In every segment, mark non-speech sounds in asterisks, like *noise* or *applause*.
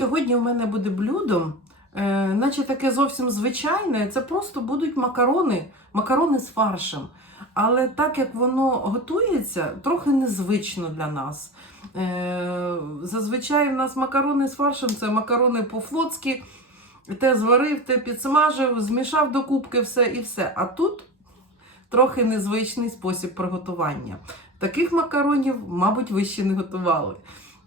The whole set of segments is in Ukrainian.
Сьогодні у мене буде блюдо, е, наче таке зовсім звичайне. Це просто будуть макарони, макарони з фаршем. Але так як воно готується, трохи незвично для нас. Е, зазвичай в нас макарони з фаршем це макарони по-флотськи. Те зварив, те підсмажив, змішав до кубки все і все. А тут трохи незвичний спосіб приготування. Таких макаронів, мабуть, ви ще не готували.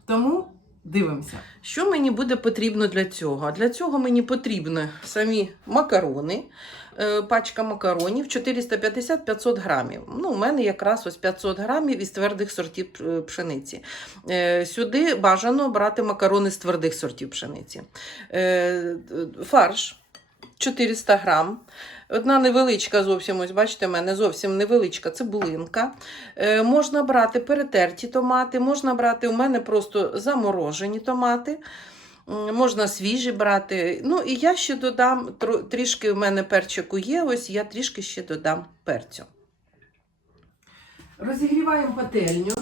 Тому дивимося. Що мені буде потрібно для цього? Для цього мені потрібні самі макарони, е, пачка макаронів 450-500 грамів. Ну, у мене якраз ось 500 грамів із твердих сортів пшениці. Е, Сюди бажано брати макарони з твердих сортів пшениці. Е, Фарш 400 грам. Одна невеличка зовсім, ось бачите, в мене зовсім невеличка цибулинка. Е, можна брати перетерті томати, можна брати у мене просто заморожені томати. Можна свіжі брати. Ну і я ще додам трішки у мене перчику є, ось я трішки ще додам перцю. Розігріваємо пательню.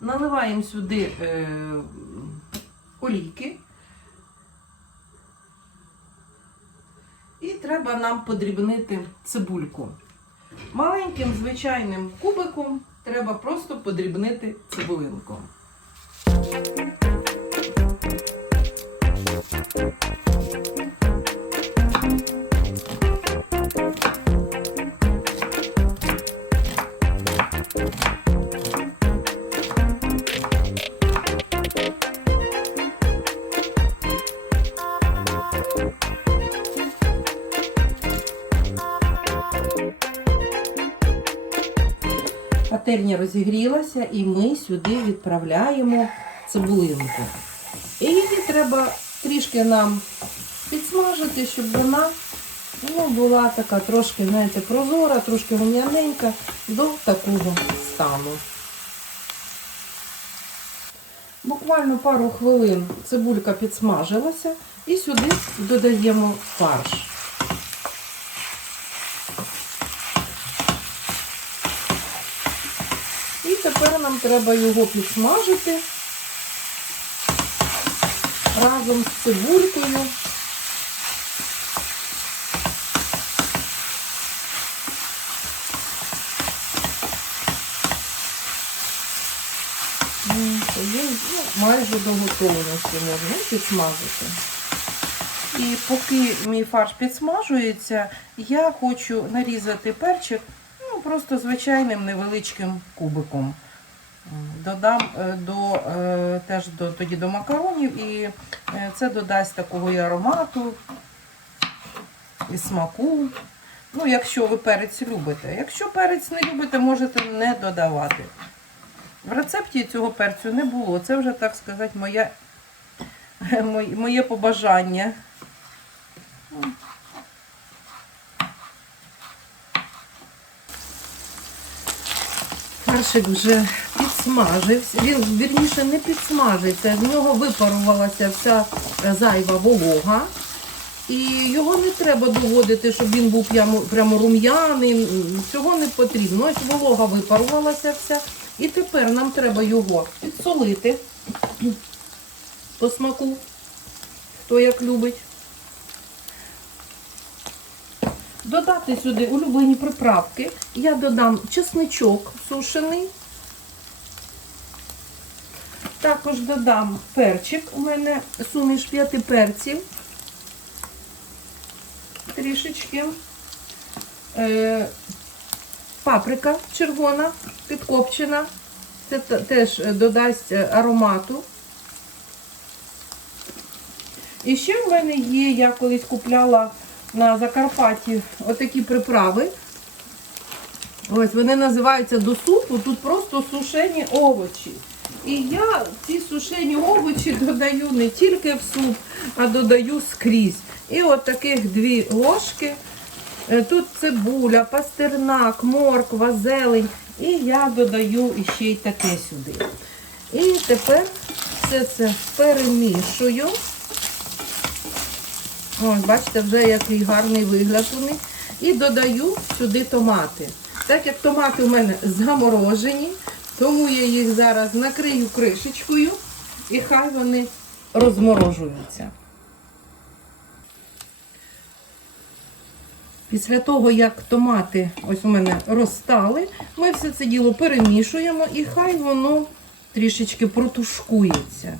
Наливаємо сюди е, олійки. Треба нам подрібнити цибульку. Маленьким звичайним кубиком треба просто подрібнити цибулинку. Пательня розігрілася і ми сюди відправляємо цибулинку. І її треба трішки нам підсмажити, щоб вона ну, була така трошки, знаєте, прозора, трошки рум'яненька до такого стану. Буквально пару хвилин цибулька підсмажилася і сюди додаємо фарш. Тепер нам треба його підсмажити разом з цибулькою. Він ну, майже до готовності можна підсмажити. І поки мій фарш підсмажується, я хочу нарізати перчик ну, просто звичайним невеличким кубиком. Додам е, до, е, теж до, тоді до макаронів, і е, це додасть такого і аромату, і смаку. Ну, якщо ви перець любите. Якщо перець не любите, можете не додавати. В рецепті цього перцю не було. Це вже, так сказати, моє, *laughs* моє, моє побажання. Першик вже підсмажився. Він, вірніше, не підсмажиться, з нього випарувалася вся е, зайва волога. І його не треба доводити, щоб він був прямо, прямо рум'яний. Цього не потрібно. Ось волога випарувалася вся. І тепер нам треба його підсолити по смаку, хто як любить. Додати сюди улюблені приправки. Я додам чесничок сушений. Також додам перчик. У мене суміш п'яти перців. Трішечки. Е, паприка червона, підкопчена. Це теж е, додасть е, аромату. І ще в мене є, я колись купляла на Закарпатті отакі приправи. Ось вони називаються до супу, тут просто сушені овочі. І я ці сушені овочі *laughs* додаю не тільки в суп, а додаю скрізь. І от таких дві ложки. Е, Тут цибуля, пастернак, морква, зелень. І я додаю іще й таке сюди. І тепер все це перемішую. Ось, бачите, вже який гарний вигляд у них. І додаю сюди томати. Так як томати у мене заморожені, Тому я їх зараз накрию кришечкою і хай вони розморожуються. Після того, як томати ось у мене розстали, ми все це діло перемішуємо і хай воно трішечки протушкується.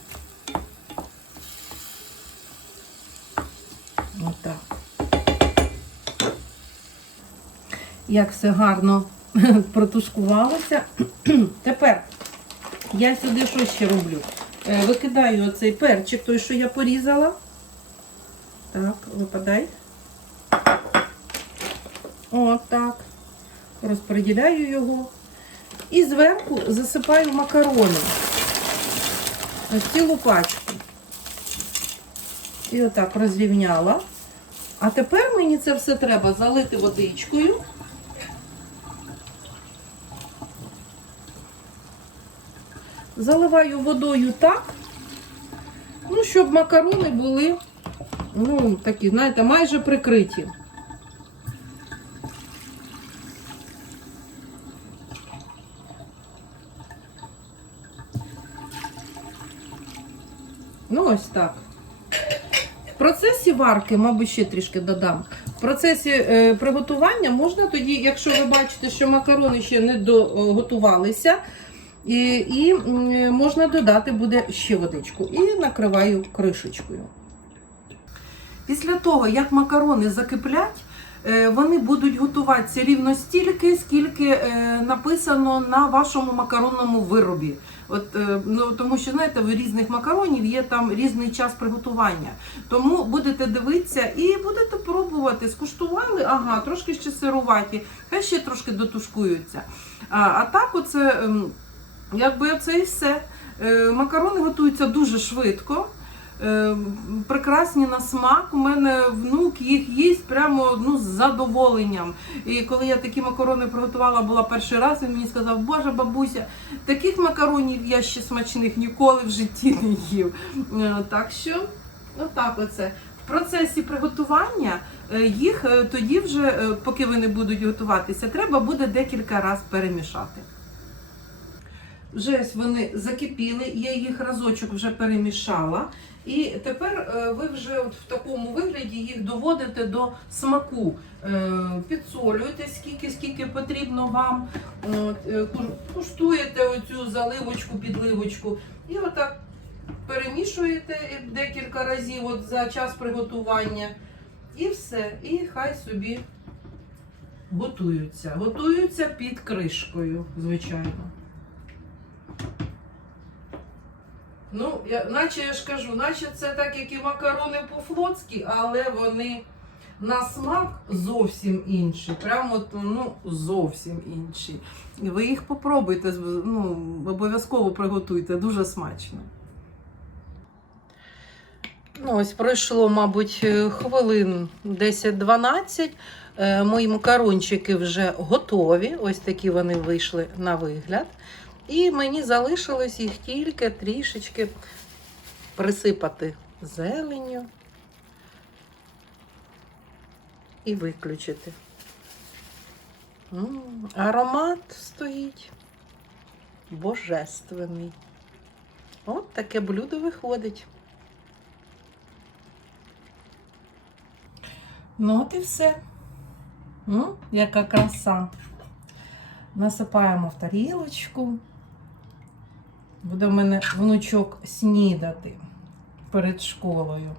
Отак. Як все гарно *clears throat* протушкувалося. *clears throat* Тепер я сюди що ще роблю? Е, Викидаю оцей перчик, той, що я порізала. Так, випадай. Отак. Розподіляю його. І зверху засипаю макарони. Ось цілу пачку. І отак розрівняла. А тепер мені це все треба залити водичкою. Заливаю водою так, ну, щоб макарони були, ну, такі, знаєте, майже прикриті. Ну, ось так. В процесі варки, мабуть, ще трішки додам. В процесі е, приготування можна тоді, якщо ви бачите, що макарони ще не доготувалися, і, і можна додати буде ще водичку. І накриваю кришечкою. Після того, як макарони закиплять, е, вони будуть готуватися рівно стільки, скільки е, написано на вашому макаронному виробі. От, е, ну, тому що, знаєте, в різних макаронів є там різний час приготування. Тому будете дивитися і будете пробувати. Скуштували, ага, трошки ще сируваті, хай ще трошки дотушкуються. А, а так, оце, ем, якби це і все. Е, Макарони готуються дуже швидко. Е, Прекрасні на смак. У мене внук їх їсть прямо ну, з задоволенням. І коли я такі макарони приготувала була перший раз, він мені сказав, Боже, бабуся, таких макаронів я ще смачних ніколи в житті не їв. Е, Так що, отак оце. В процесі приготування їх тоді вже, поки вони будуть готуватися, треба буде декілька разів перемішати. Вже вони закипіли, я їх разочок вже перемішала. І тепер е, ви вже от в такому вигляді їх доводите до смаку. Е, Підсолюєте скільки, скільки потрібно вам. Е, Куштуєте оцю заливочку, підливочку. І отак перемішуєте декілька разів от за час приготування. І все. І хай собі готуються. Готуються під кришкою, звичайно. Ну, я, наче я ж кажу, наче це так, як і макарони по-флотськи, але вони на смак зовсім інші. Прямо ну, зовсім інші. Ви їх попробуйте, ну, обов'язково приготуйте, дуже смачно. Ну, ось пройшло, мабуть, е, хвилин 10-12. Е, Мої макарончики вже готові. Ось такі вони вийшли на вигляд. І мені залишилось їх тільки трішечки присипати зеленню і виключити. Аромат стоїть божественний. От таке блюдо виходить. Ну, от і все. М, яка краса. Насипаємо в тарілочку. Буде в мене внучок снідати перед школою.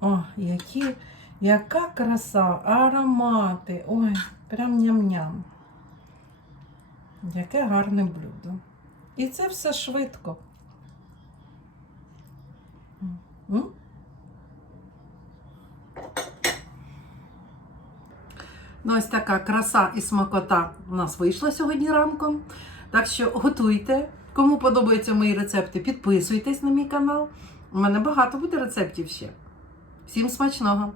О, які, яка краса, аромати. Ой, прям ням-ням. Яке гарне блюдо. І це все швидко. Ну, ось така краса і смакота у нас вийшла сьогодні ранком. Так що готуйте. Кому подобаються мої рецепти, підписуйтесь на мій канал. У мене багато буде рецептів ще. Всім смачного!